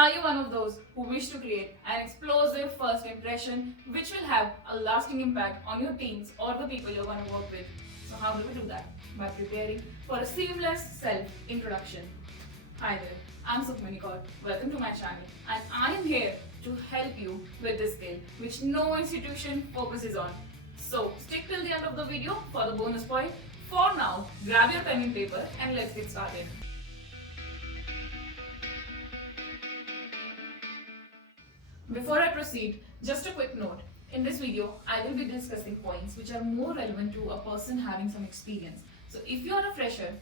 Are you one of those who wish to create an explosive first impression which will have a lasting impact on your teams or the people you're going to work with? So, how do we do that? By preparing for a seamless self introduction. Hi there, I'm Sukhmani Kaur. Welcome to my channel, and I am here to help you with this skill which no institution focuses on. So, stick till the end of the video for the bonus point. For now, grab your pen and paper and let's get started. Before I proceed, just a quick note. In this video, I will be discussing points which are more relevant to a person having some experience. So if you are a fresher,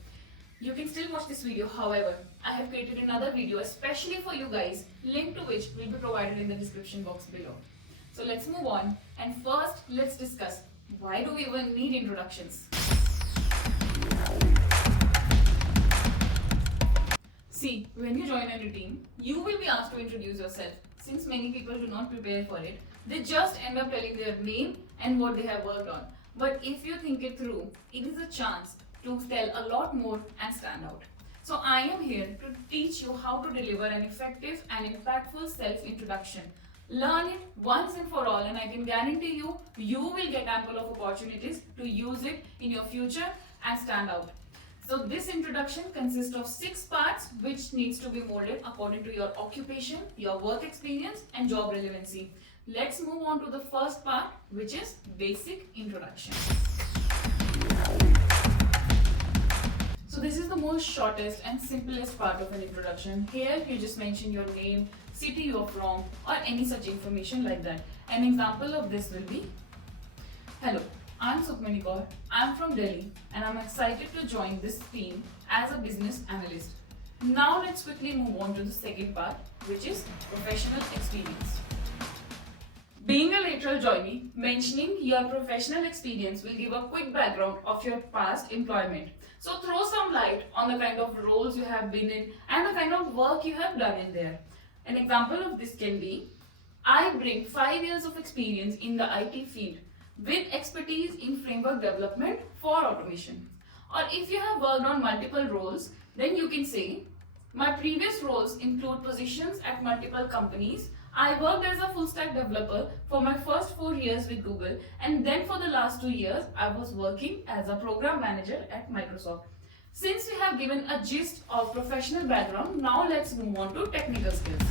you can still watch this video. However, I have created another video especially for you guys, link to which will be provided in the description box below. So let's move on, and first let's discuss why do we even need introductions. See, when you join a new team, you will be asked to introduce yourself. Since many people do not prepare for it, they just end up telling their name and what they have worked on. But if you think it through, it is a chance to tell a lot more and stand out. So I am here to teach you how to deliver an effective and impactful self-introduction. Learn it once and for all, and I can guarantee you, you will get ample of opportunities to use it in your future and stand out. So this introduction consists of 6 parts which needs to be molded according to your occupation, your work experience and job relevancy. Let's move on to the first part, which is basic introduction. So this is the most shortest and simplest part of an introduction. Here you just mention your name, city you're from, or any such information like that. An example of this will be, hello, I'm Sukhmani Kaur. I'm from Delhi and I'm excited to join this team as a business analyst. Now let's quickly move on to the second part, which is professional experience. Being a lateral joinee, mentioning your professional experience will give a quick background of your past employment. So throw some light on the kind of roles you have been in and the kind of work you have done in there. An example of this can be, I bring 5 years of experience in the IT field with expertise in framework development for automation. Or if you have worked on multiple roles, then you can say, my previous roles include positions at multiple companies. I worked as a full stack developer for my first 4 years with Google, and then for the last 2 years, I was working as a program manager at Microsoft. Since we have given a gist of professional background, now let's move on to technical skills.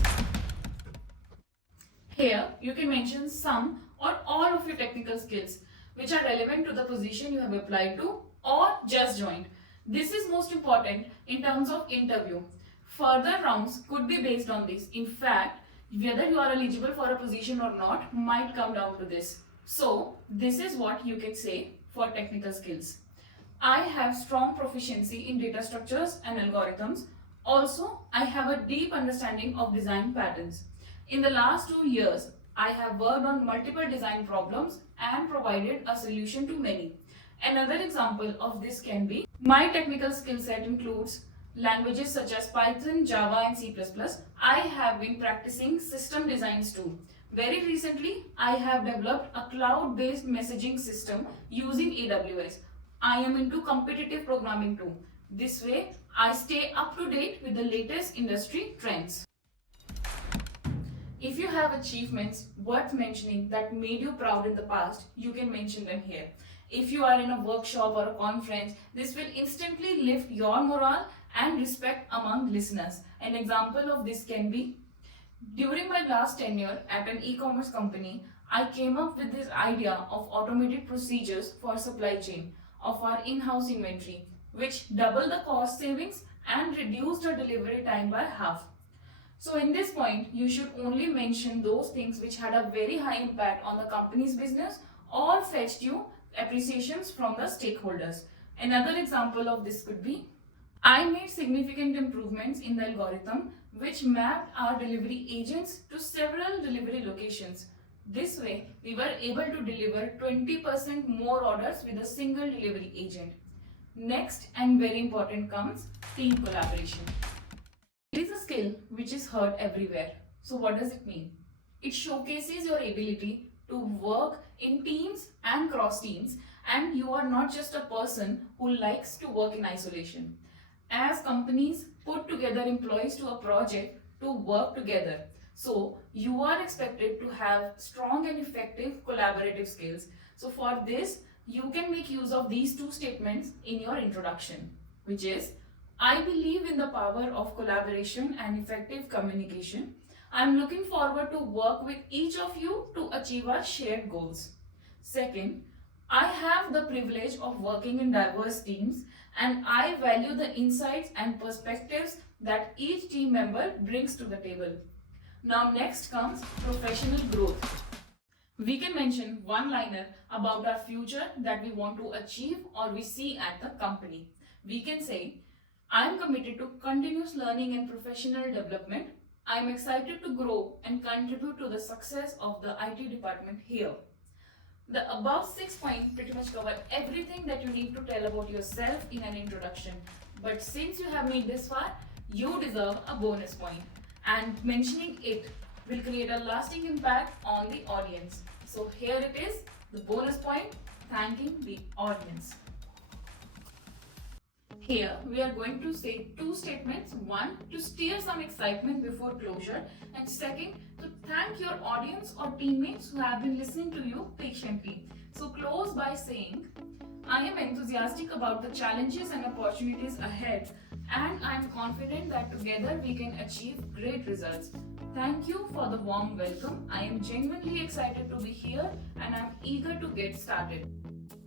Here, you can mention some or all of your technical skills which are relevant to the position you have applied to or just joined. This is most important in terms of interview. Further rounds could be based on this. In fact, whether you are eligible for a position or not might come down to this. So, this is what you can say for technical skills. I have strong proficiency in data structures and algorithms. Also, I have a deep understanding of design patterns. In the last 2 years, I have worked on multiple design problems and provided a solution to many. Another example of this can be, my technical skill set includes languages such as Python, Java and C++. I have been practicing system designs too. Very recently, I have developed a cloud-based messaging system using AWS. I am into competitive programming too. This way, I stay up to date with the latest industry trends. If you have achievements worth mentioning that made you proud in the past, you can mention them here. If you are in a workshop or a conference, this will instantly lift your morale and respect among listeners. An example of this can be, during my last tenure at an e-commerce company, I came up with this idea of automated procedures for supply chain of our in-house inventory, which doubled the cost savings and reduced the delivery time by half. So in this point, you should only mention those things which had a very high impact on the company's business or fetched you appreciations from the stakeholders. Another example of this could be, I made significant improvements in the algorithm which mapped our delivery agents to several delivery locations. This way, we were able to deliver 20% more orders with a single delivery agent. Next and very important comes team collaboration. It is a skill which is heard everywhere. So what does it mean? It showcases your ability to work in teams and cross teams, and you are not just a person who likes to work in isolation. As companies put together employees to a project, to work together. So you are expected to have strong and effective collaborative skills. So for this, you can make use of these two statements in your introduction, which is, I believe in the power of collaboration and effective communication. I am looking forward to work with each of you to achieve our shared goals. Second, I have the privilege of working in diverse teams and I value the insights and perspectives that each team member brings to the table. Now next comes professional growth. We can mention one liner about our future that we want to achieve or we see at the company. We can say, I am committed to continuous learning and professional development. I am excited to grow and contribute to the success of the IT department here. The above 6 points pretty much cover everything that you need to tell about yourself in an introduction. But since you have made this far, you deserve a bonus point. And mentioning it will create a lasting impact on the audience. So here it is, the bonus point, thanking the audience. Here we are going to say two statements. One, to steer some excitement before closure, and second, to thank your audience or teammates who have been listening to you patiently. So close by saying, I am enthusiastic about the challenges and opportunities ahead, and I am confident that together we can achieve great results. Thank you for the warm welcome. I am genuinely excited to be here and I am eager to get started.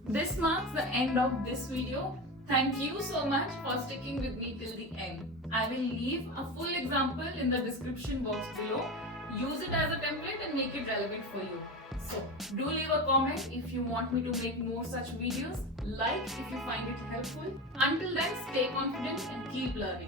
This marks the end of this video. Thank you so much for sticking with me till the end. I will leave a full example in the description box below. Use it as a template and make it relevant for you. So do leave a comment if you want me to make more such videos. Like if you find it helpful. Until then, stay confident and keep learning.